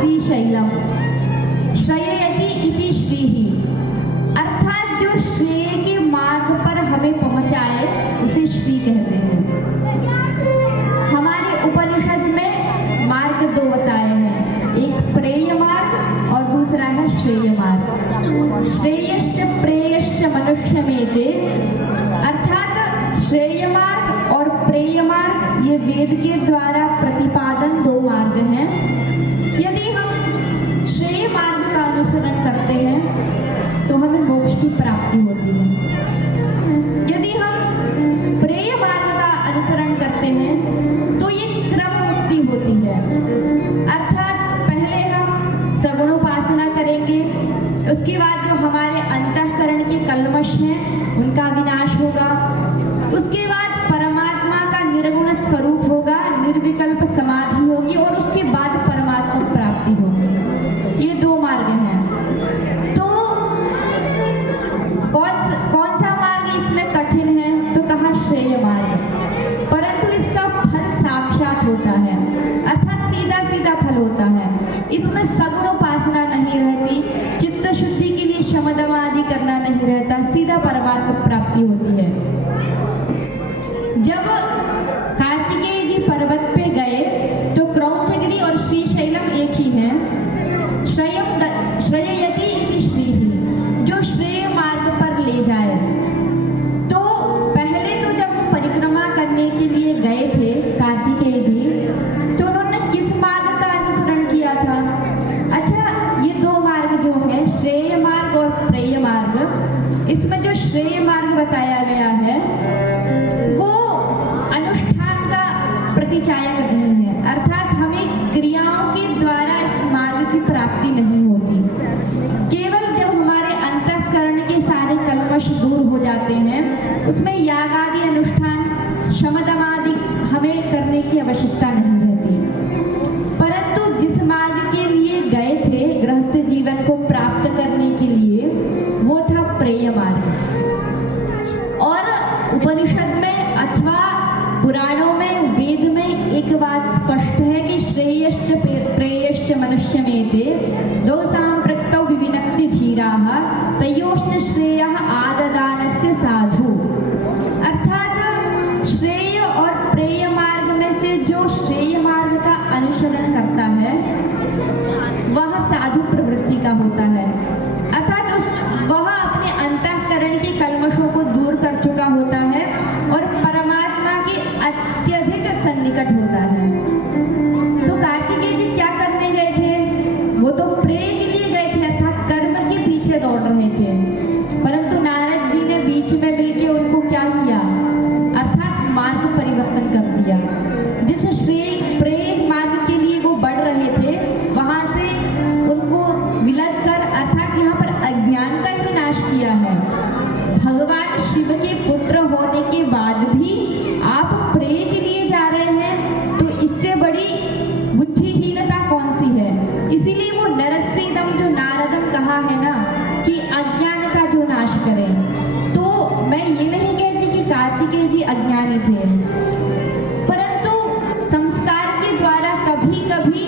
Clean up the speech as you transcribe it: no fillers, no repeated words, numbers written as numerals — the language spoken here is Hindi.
श्रीशैलम श्रेययति इति श्रीहि, अर्थात जो श्रेय के मार्ग पर हमें पहुंचाए उसे श्री कहते हैं। हमारे उपनिषद में मार्ग दो बताए हैं, एक प्रेय मार्ग और दूसरा है श्रेय मार्ग। श्रेयश्च प्रेयश्च मनुष्यमेते, अर्थात श्रेय मार्ग और प्रेय मार्ग ये वेद के द्वारा प्रतिपादन दो मार्ग हैं। यदि हम श्रेय मार्ग का अनुसरण करते हैं तो हमें मोक्ष की प्राप्ति होती है। यदि हम प्रेय मार्ग का अनुसरण करते हैं तो ये क्रम मुक्ति होती है, अर्थात पहले हम सगुण उपासना करेंगे, उसके बाद जो हमारे अंतःकरण के कल्मश हैं उनका विनाश होगा, उसके बाद परमात्मा का निर्गुण स्वरूप होगा, निर्विकल्प समाधि होगी और उसके बाद परमात्मा प्राप्ति होगी। ये दो मार्ग हैं। तो कौन सा मार्ग इसमें कठिन है? तो कहा श्रेय मार्ग, परंतु इसका फल साक्षात होता है, अर्थात सीधा सीधा फल होता है। इसमें सगुण उपासना नहीं रहती, चित्त शुद्धि के लिए शमदम आदि करना नहीं रहता, सीधा परमात्मा प्राप्ति होती है। जब कार्तिकेय जी पर्वत पे गए तो क्रौंचगिरी और श्रीशैलम एक ही है। श्रेययति इति श्रीहि, जो श्रेय मार्ग पर ले जाए। तो पहले तो जब वो परिक्रमा करने के लिए गए थे कार्तिकेय जी, तो उन्होंने किस मार्ग का अनुसरण किया था? अच्छा, ये दो मार्ग जो है श्रेय मार्ग और प्रेय मार्ग, इसमें जो श्रेय मार्ग बताया गया है वो अनुष्ठान का प्रतिचायक नहीं है, अर्थात हमें क्रियाओं के द्वारा इस मार्ग की प्राप्ति नहीं होती। केवल जब हमारे अंतःकरण के सारे कल्मश दूर हो जाते हैं, उसमें याग आदि अनुष्ठान शमदम आदि हमें करने की आवश्यकता नहीं रहती। परंतु जिस मार्ग के लिए गए थे गृहस्थ जीवन को प्राप्त करने के लिए, वो था प्रेय मार्ग। और उपनिषद में अथवा पुराणों में, वेद में एक बात स्पष्ट है कि श्रेयश्च प्रेयश्च मनुष्यमेते दोषां प्रक्तौ विविनक्ति धीराः तयोश्च श्रेयः आददानस्य साधु, अर्थात श्रेय और प्रेय मार्ग में से जो श्रेय मार्ग का अनुसरण करता है वह साधु प्रवृत्ति का होता है, अर्थात वह अपने अंतःकरण के कल्मशों को दूर कर चुका होता है और परमात्मा के अत्यधिक सन्निकट होता है। तो कार्तिकेय जी क्या करने गए थे? वो तो प्रेय के लिए गए थे, अर्थात कर्म के पीछे दौड़ रहे थे, परंतु नारद जी ने बीच में मिलकर उनको क्या किया? अर्थात मार्ग परिवर्तन कर दिया। जिस श्रेय प्रेय मार्ग के लिए वो बढ़ रहे थे वहां से उनको विलग कर, अर्थात यहाँ पर अज्ञान का ही नाश किया है। भगवान शिव के पुत्र होने के बाद भी आप प्रेय के लिए जा रहे हैं, तो इससे बड़ी बुद्धिहीनता कौन सी है? इसीलिए वो नरस्येदम जो नारदम कहा है ना कि अज्ञान का जो नाश करें। तो मैं ये नहीं कहती कि कार्तिकेय जी अज्ञानी थे, परंतु संस्कार के द्वारा कभी कभी